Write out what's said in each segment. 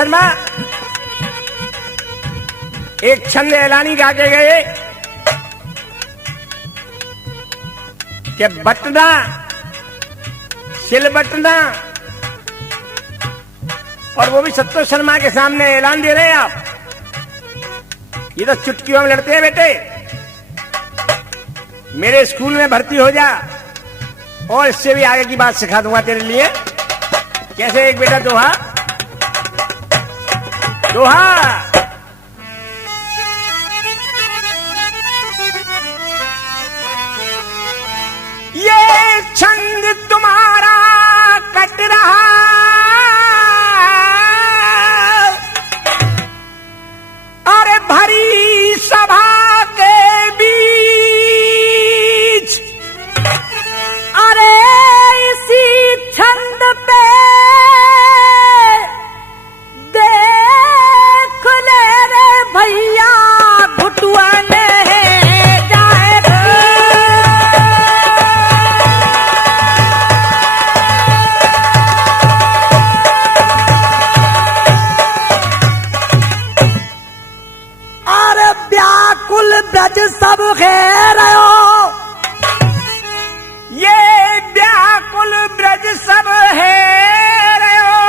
शर्मा एक छंद ऐलानी गा के गए कि बटना सिलबटना, और वो भी संतोष शर्मा के सामने ऐलान दे रहे हैं आप। ये तो चुटकियों में लड़ते हैं बेटे। मेरे स्कूल में भर्ती हो जा और इससे भी आगे की बात सिखा दूंगा तेरे लिए। कैसे एक बेटा दोहा दोहा। ये छंद तुम्हारा कट रहा अरे भरी सभा के बीच, अरे इसी छंद पे देख ले रे भैया घुटुआने जाएगा। अरे व्याकुल ब्रज सब घेर हो, ये व्याकुल ब्रज सब है रहो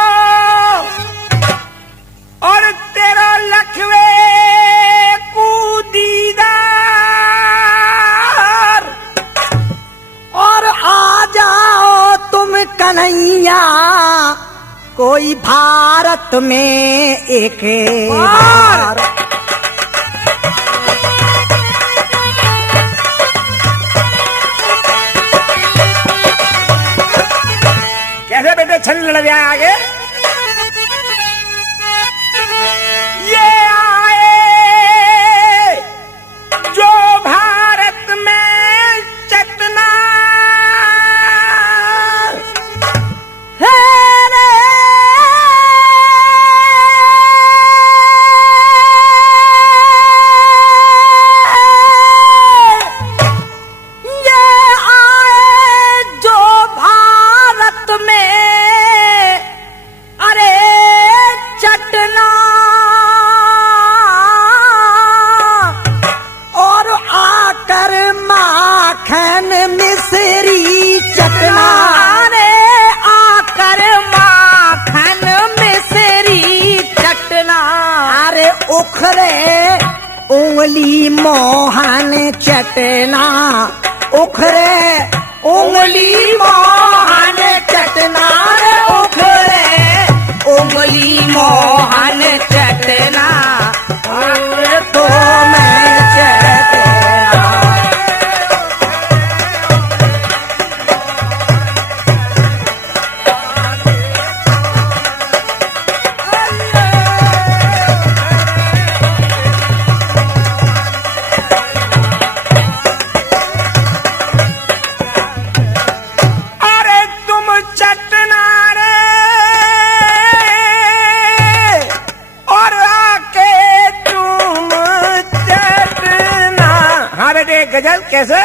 और तेरा लखवे कूदीदार, और आ जाओ तुम कन्हैया कोई भारत में एक बार। कैसे बेटे छंद लड़ गया आगे। ये आए जो भारत में चटना है रे, ये आए जो भारत में अरे चटना, और आकर माखन मिश्री चटना, अरे आकर माखन मिश्री चटना, अरे उखरे उंगली मोहन चटना, उखरे उंगली मोहन चटना, रे उखरे उंगली मोहन चटना, और तो मैं चटना। अरे तुम चटना रे और आके तुम चटना। हाँ बेटे गजल कैसे।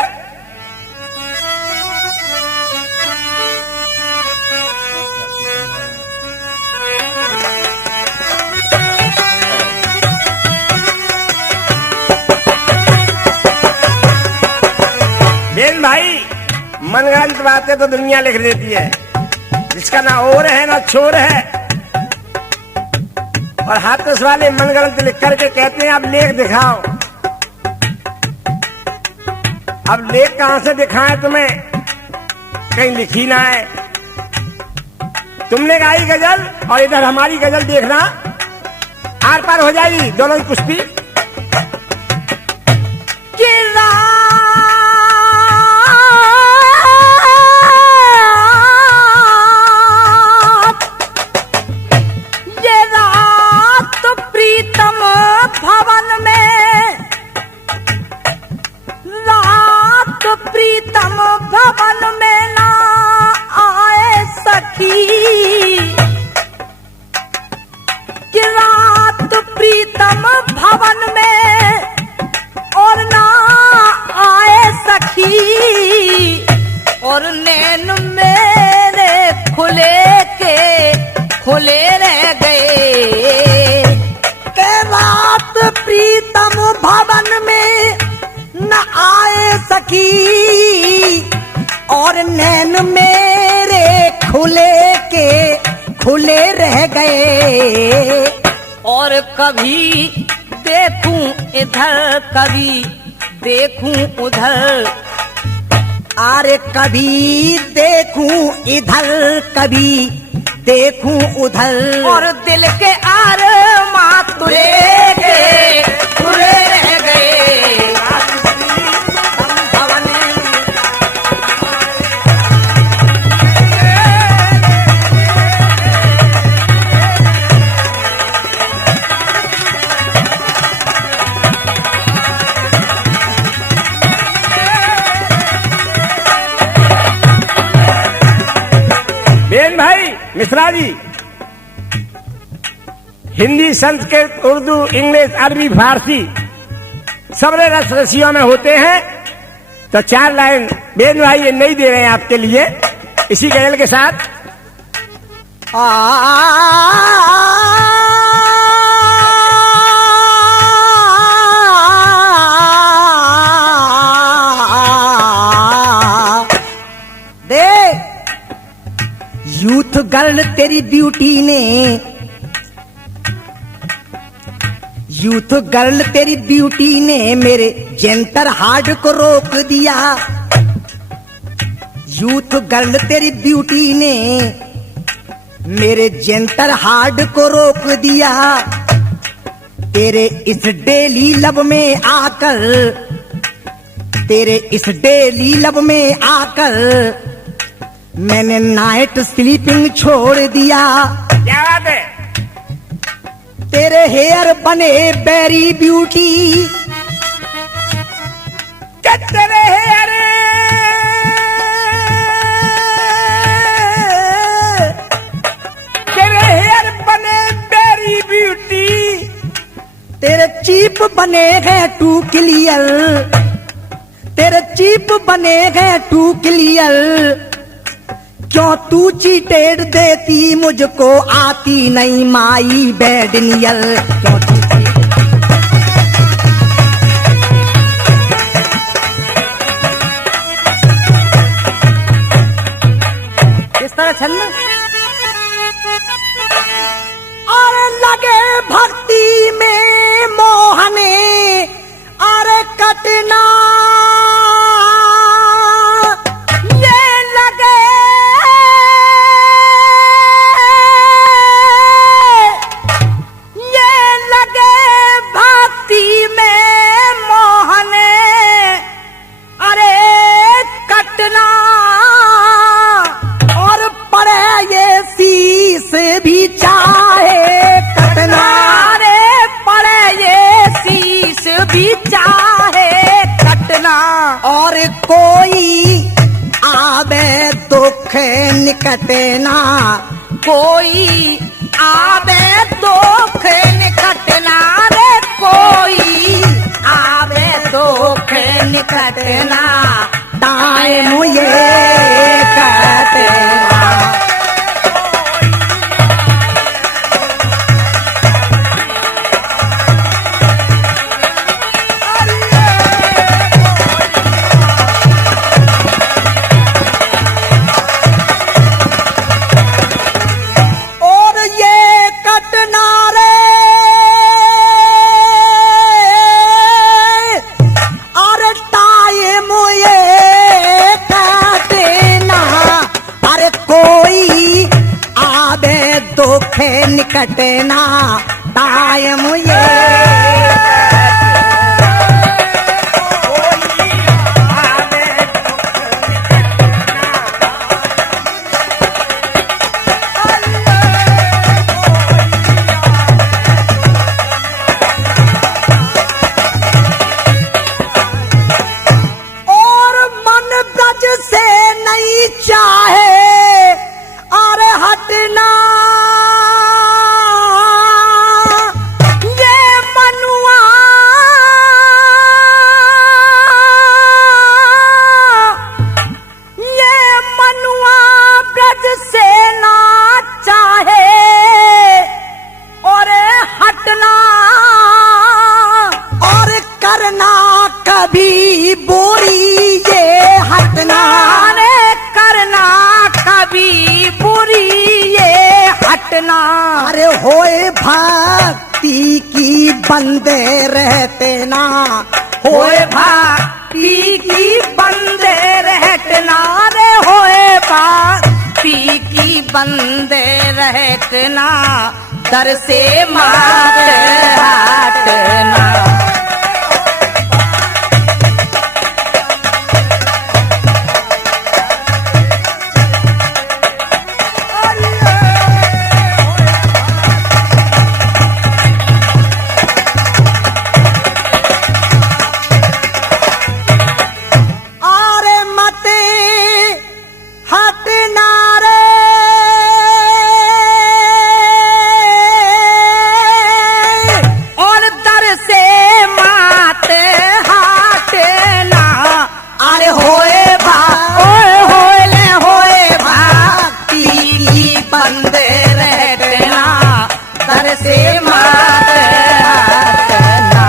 बेन भाई मनगढ़ंत बातें तो दुनिया लिख देती है, जिसका ना और है ना छोर है, और हाथस वाले मनगढ़ंत लिख करके कहते हैं अब लेख दिखाओ। अब लेख कहां से दिखाएं तुम्हें, कहीं लिखी ना है। तुमने गाई गजल और इधर हमारी गजल देखना, आर पार हो जाएगी दोनों की कुश्ती। प्रीतम भवन में ना आए सखी, कि रात प्रीतम भवन कभी देखूं इधर कभी देखूं उधर। अरे कभी देखूं इधर कभी देखूं उधर। और दिल के आरमां तुरे गए तुरे रह गए। बेन भाई मिश्रा जी, हिंदी, संस्कृत, उर्दू, इंग्लिश, अरबी, फारसी सबरे रस रसियों में होते हैं। तो 4 लाइन बेन भाई ये नहीं दे रहे हैं आपके लिए, इसी गजल के साथ। यूथ गर्ल तेरी ब्यूटी ने, यूथ गर्ल तेरी ब्यूटी ने मेरे जेंटर हार्ट को रोक दिया। यूथ गर्ल तेरी ब्यूटी ने मेरे जेंटर हार्ट को रोक दिया। तेरे इस डेली लब में आकर, तेरे इस डेली लब में आकर मैंने नाइट स्लीपिंग छोड़ दिया। क्या बात है। तेरे हेयर बने बेरी ब्यूटी, तेरे हेयर बने बेरी ब्यूटी। तेरे चीप बने हैं टू क्लियर, तेरे चीप बने हैं टू क्लियर। क्यों तू चीटेड देती मुझको, आती नहीं माई बैड नियल। क्यों इस तरह चलना। और लगे भक्ति में मोहने, अरे कटना निकटना, कोई आवे दुख निकटना रे, कोई आवे दुख निकटना। टाइम ये कटना। निकटना टाइम ये और मन ब्रज से नहीं चाहे, अरे हटना होए भक्ति बंदे रहते ना होए भक्ति की बंदे रहतना रे, होए भक्ति की बंदे रहतना, दर से मात हटना। अरे मत हटना रे, और दर से मात हटना, अरे होए होए भक्ति की बंदे रहना, दर से मात हटना।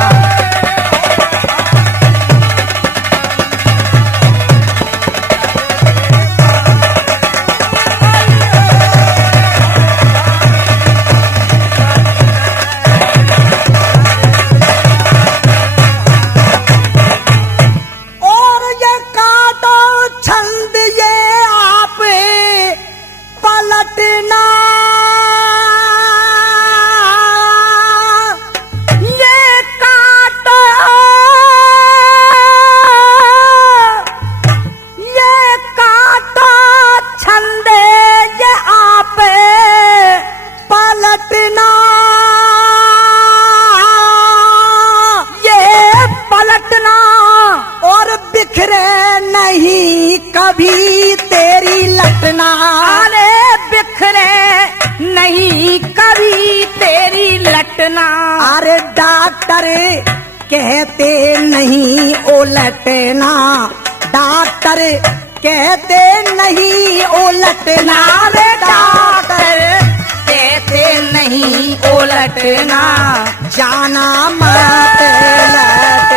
और ये काटो छंद ये आप पलटना, ये काटो, ये काटो छंदे ये आप पलटना, ये पलटना, और बिखरे नहीं कभी तेरी लटना। अरे बिखरे नहीं कभी तेरी लटना। अरे डॉक्टर कहते नहीं उलटना, डॉक्टर कहते नहीं उलटना नारे डॉक्टर कहते नहीं उलटना, जाना मत लट।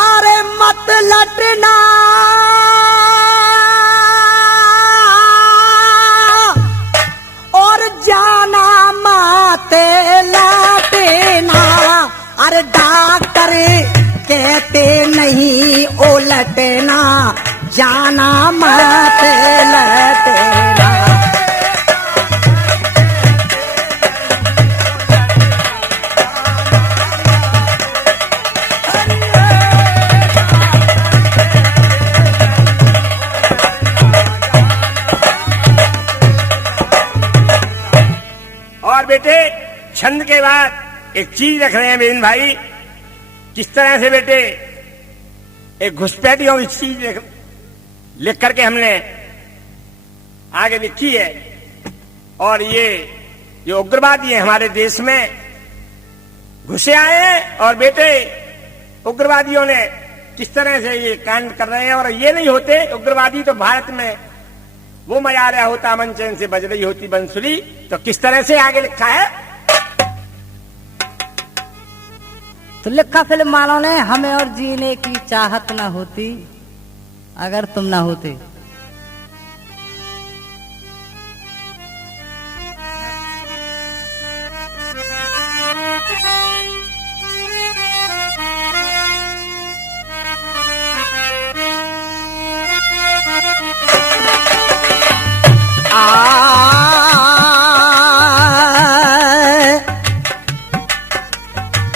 अरे मत लटना, और जाना मत लटना। अरे डॉक्टर कहते नहीं उलटना, जाना मत लटना। और बेटे छंद के बाद एक चीज रख रहे हैं बेन भाई, किस तरह से बेटे एक घुसपैठियों की चीज लिख करके हमने आगे लिखी है। और ये जो उग्रवादी है हमारे देश में घुसे आए हैं, और बेटे उग्रवादियों ने किस तरह से ये कांड कर रहे हैं। और ये नहीं होते उग्रवादी तो भारत में वो मजा रहा होता, अमन चैन से बज रही होती बंसुरी। तो किस तरह से आगे लिखा है, तो लिखा फिल्म वालों ने, हमें और जीने की चाहत न होती अगर तुम ना होते।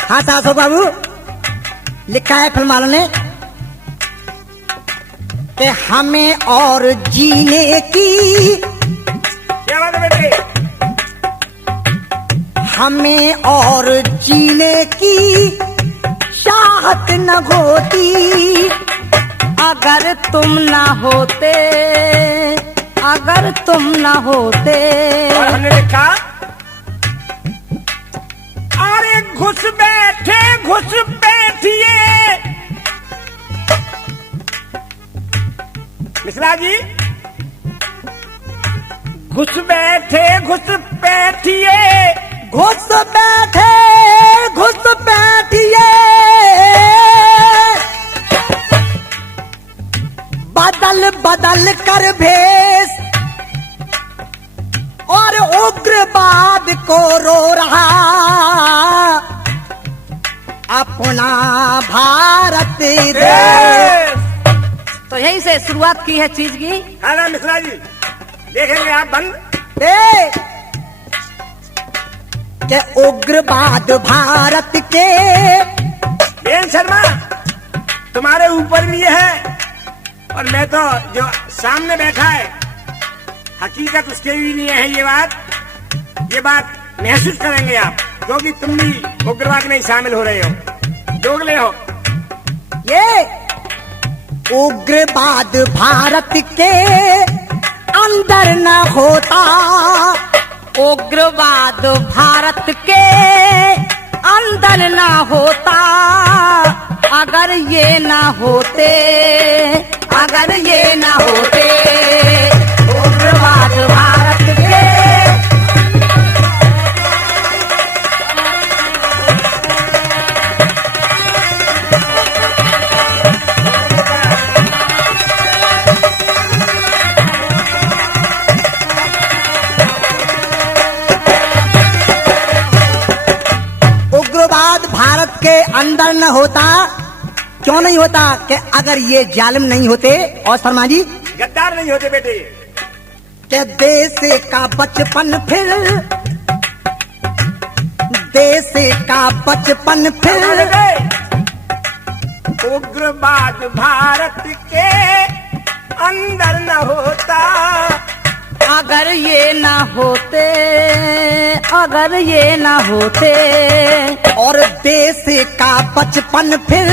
हाँ सासो बाबू, लिखा है फिल्म वालों ने कि हमें और जीने की, क्या बात है बेटे, हमें और जीने की चाहत न होती अगर तुम ना होते, अगर तुम ना होते। और हमने लिखा अरे घुस बैठिए मिश्रा जी, घुस बैठिए घुस बैठिए बदल बदल कर भेष और उग्रवाद को रो रहा अपना भारत देश। तो यहीं से शुरुआत की है चीज की। हाँ ना मिश्रा जी, देखेंगे आप बंद के उग्रवाद भारत के। एन शर्मा, तुम्हारे ऊपर भी ये है और मैं तो जो सामने बैठा है हकीकत उसके भी नहीं है। ये बात महसूस करेंगे आप, क्योंकि तुम भी उग्रवाद में शामिल हो रहे हो, दोगले हो। ये उग्रवाद भारत के अंदर न होता, उग्रवाद भारत के अंदर ना होता, अगर ये ना होते, अगर ये ना होते उग्रवाद भारत के। उग्रवाद भारत के अंदर न होता, क्यों नहीं होता? कि अगर ये जालिम नहीं होते, और शर्मा जी गद्दार नहीं होते बेटे, के देश का बचपन फिर, देश का बचपन फिर। उग्रवाद भारत के अंदर न होता, अगर ये ना होते, अगर ये ना होते, और देश का बचपन फिर,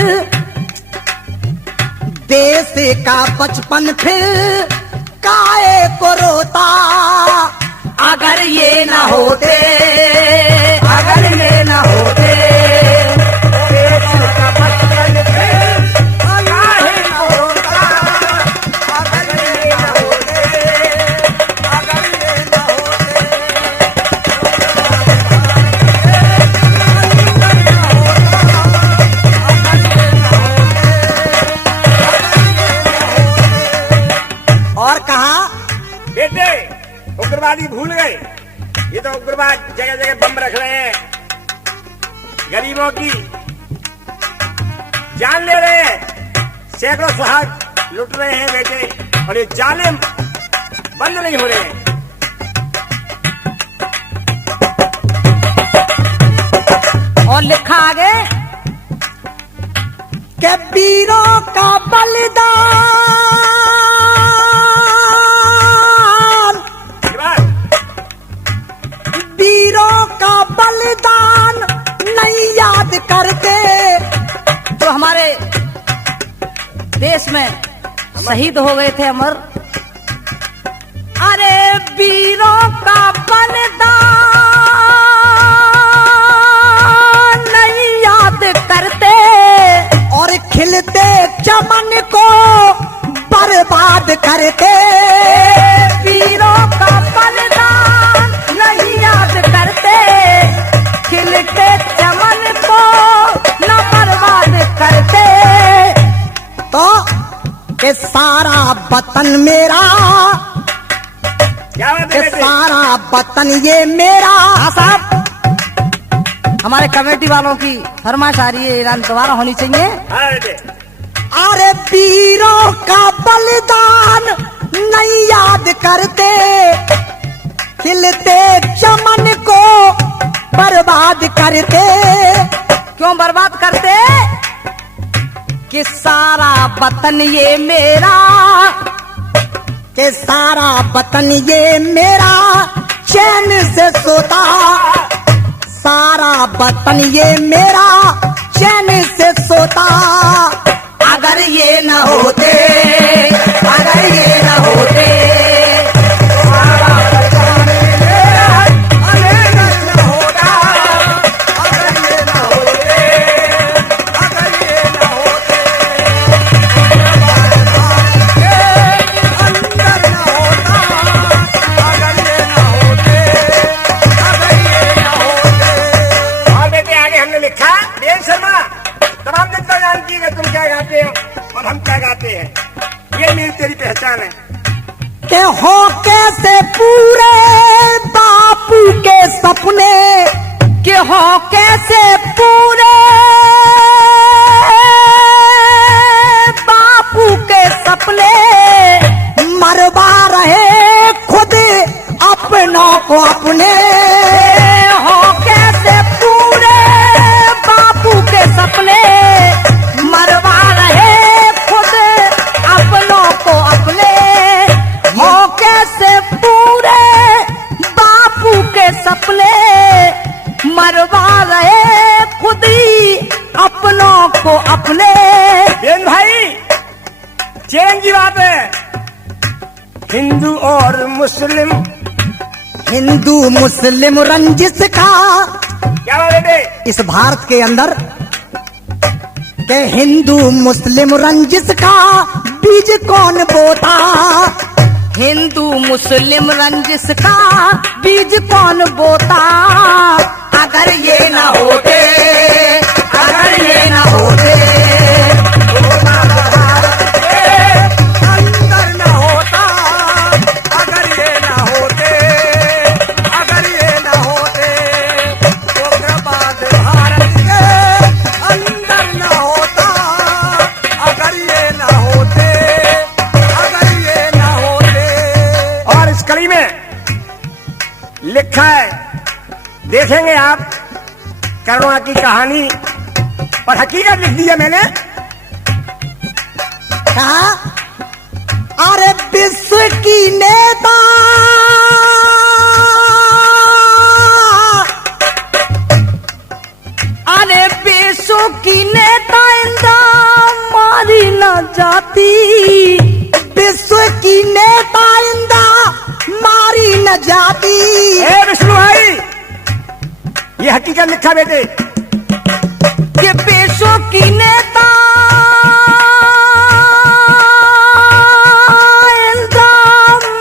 देश का बचपन फिर काहे को रोता, अगर ये ना होते, अगर ये ना होते देश का बचपन फिर काहे न होता, अगर ये न होते, अगर ये न होते, और कहा बेटे उग्रवादी भूल गए, ये तो उग्रवाद जगह जगह बम रख रहे हैं, गरीबों की जान ले रहे हैं, सैकड़ों सुहाग लुट रहे हैं बेटे, और ये जालिम बंद नहीं हो रहे हैं। और लिखा आगे के वीरों का बलिदान, ये बात वीरों का बलिदान नहीं याद करते, जो हमारे देश में शहीद हो गए थे अमर। अरे वीरों का बलिदान नहीं याद करते, और खिलते चमन को बर्बाद करते। वीरों का बलिदान नहीं याद करते, खिलते चमन को न बर्बाद करते। तो के सारा वतन मेरा, क्या बात के है बेटे? सारा वतन ये मेरा। हाँ साहब, हमारे कमेटी वालों की फरमाइश आ रही है, ऐलान दोबारा होनी चाहिए। हाँ बेटे, अरे वीरों का बलिदान नहीं याद करते, खिलते चमन को बर्बाद करते। क्यों बर्बाद करते? कि सारा वतन ये मेरा, के सारा वतन ये मेरा चैन से सोता, सारा वतन ये मेरा चैन से सोता। अगर ये न होते, अगर ये न होते, सारा वतन मेरा अगर न होता, अगर ये न होते, अगर ये न होते, अंदर न होता, अगर ये न होते, अगर ये न होते, हैं, ये मेरी तेरी पहचान है। के हो कैसे पूरे बापू के सपने, कि हो कैसे पूरे बापू के सपने, मरवा रहे खुद अपनों को अपने। हो कैसे पूरे बापू के सपने, मरवा रहे खुद अपनों को अपने। हो कैसे पूरे बापू के सपने, मरवा रहे खुद ही अपनों को अपने। बेन भाई चैलेंज की बात है, हिंदू और मुस्लिम। हिंदू मुस्लिम रंजिश का क्या बात है बेटे? इस भारत के अंदर के हिंदू मुस्लिम रंजिश का बीज कौन बोता। हिंदू मुस्लिम रंजिश का बीज कौन बोता। अगर ये ना होते, अगर ये ना होते, अंदर न होता, अगर ये न होते, अगर ये न होते, उग्रवाद भारत के अंदर न होता, अगर ये न होते, अगर ये न होते। और इस कड़ी में लिखा है, देखेंगे आप, करुणा की कहानी और हकीकत लिख दी है मैंने। कहा अरे विश्व की नेता अरे बेसों की नेता इंदा मारी न जाती। विश्व की नेता इंदा मारी न जाती। ए विष्णु भाई, ये हकीकत लिखा बेटे। कि बेसों की नेता इंदा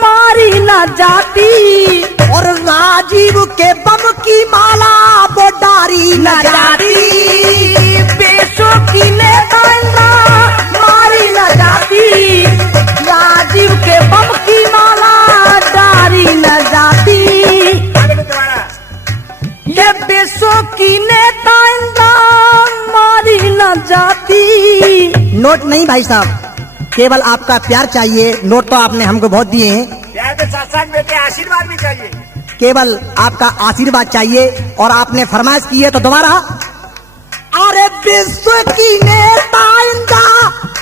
मारी न जाती। और राजीव के बम की माला वो डारी न जाती। बेसों की नेता इंदा मारी न जाती। राजीव के बम की माला डारी न जाती। ये बेसों की नेता इंदा मारी न जाती। नोट नहीं भाई साहब, केवल आपका प्यार चाहिए। नोट तो आपने हमको बहुत दिए हैं, प्यार के साथ साथ बेटे आशीर्वाद भी चाहिए। केवल आपका आशीर्वाद चाहिए। और आपने फरमाइश की है तो दोबारा। अरे विश्व की नेता इंदा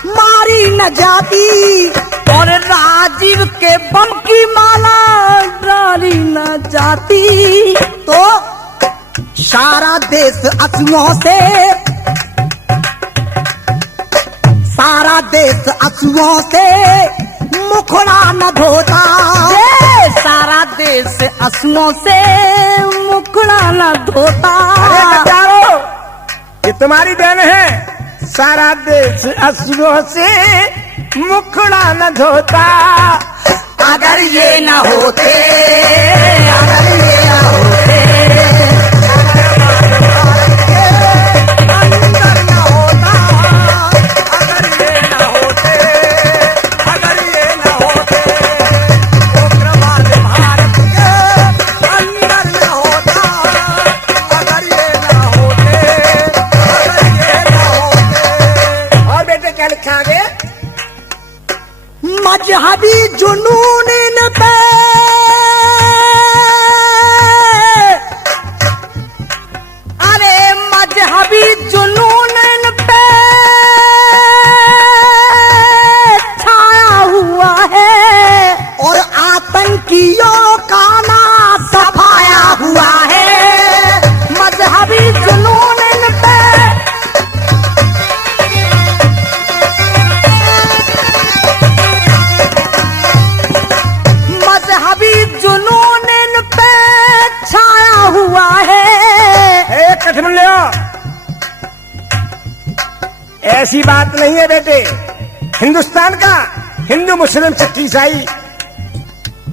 मारी न जाती। और राजीव के बम की माला डाली न जाती। तो सारा देश आंसुओं से, सारा देश आंसुओं से मुखड़ा न धोता। ये सारा देश आंसुओं से मुखड़ा न धोता। अरे गद्दारो, ये तुम्हारी देन है। सारा देश अश्रुओं से मुखड़ा न धोता। अगर ये न होते, अगर ये न होते, अंदर न होता, अगर ये न होते, अगर ये न होते, उग्रवाद भारत के अंदर न होता, अगर ये न होते, अगर ये न होते। और बेटे क्या लिखा आगे? मजहबी जुनून इन पे अरे मजहबी जुनून इन पे छाया हुआ है। और आतंकियों का ना सफाया हुआ है। मजहबी जुनून इन पे मजहबी जुनून इन पे छाया हुआ है। एक कठिन ले ऐसी बात नहीं है बेटे। हिंदुस्तान का हिंदू मुस्लिम सिख ईसाई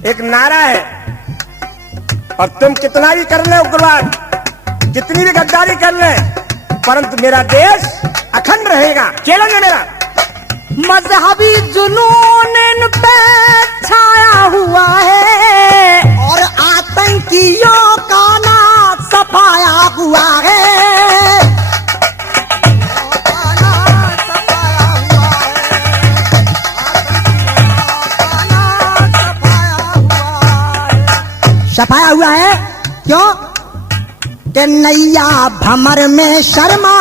एक नारा है, और तुम कितना भी कर ले उग्रवाद, कितनी भी गद्दारी कर ले, परंतु मेरा देश अखंड रहेगा। चैलेंज है मेरा। मजहबी जुनून इन पे छाया हुआ है और आतंकियों का नाच सफाया हुआ है। सफाया हुआ है क्यों? कि नैया भमर में शर्मा,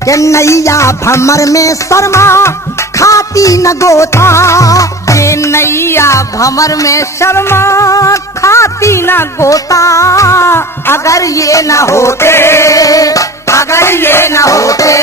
कि नैया भमर में शर्मा खाती न गोता। ये नैया भमर में शर्मा खाती ना गोता। अगर ये न होते, अगर ये न होते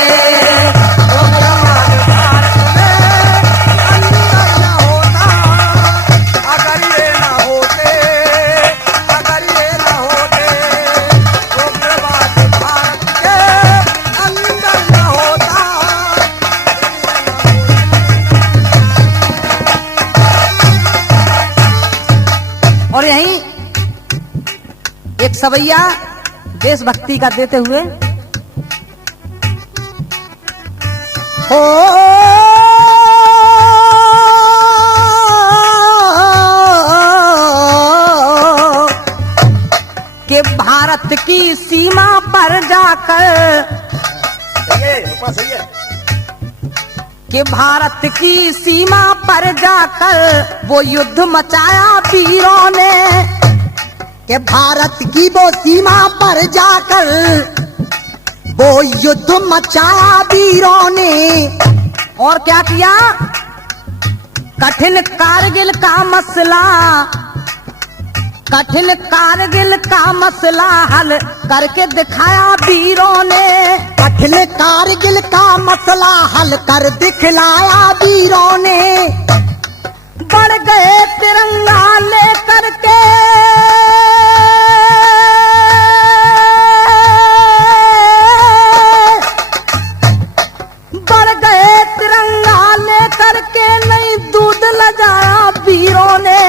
और यहीं एक सवैया देशभक्ति का देते हुए हो कि भारत की सीमा पर जाकर, कि भारत की सीमा पर जाकर वो युद्ध मचाया वीरों ने। कि भारत की वो सीमा पर जाकर वो युद्ध मचाया वीरों ने। और क्या किया? कठिन कारगिल का मसला, कठिन कारगिल का मसला हल करके दिखाया वीरों ने। कठिन कारगिल का मसला हल कर दिखलाया वीरों ने। बढ़ गए तिरंगा लेकर के, बढ़ गए तिरंगा लेकर के नहीं दूध लजाया वीरों ने।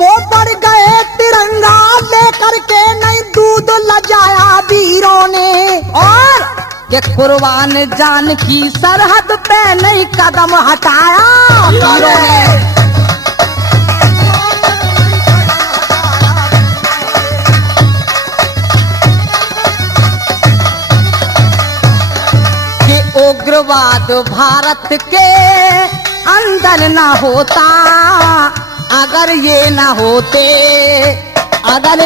वो बढ़ गए तिरंगा लेकर के नहीं दूध लजाया वीरों ने। और कि कुर्बान जान की सरहद पे नहीं कदम हटाया वीरों ने। कि उग्रवाद भारत के अंदर ना होता। अगर ये ना होते, अगर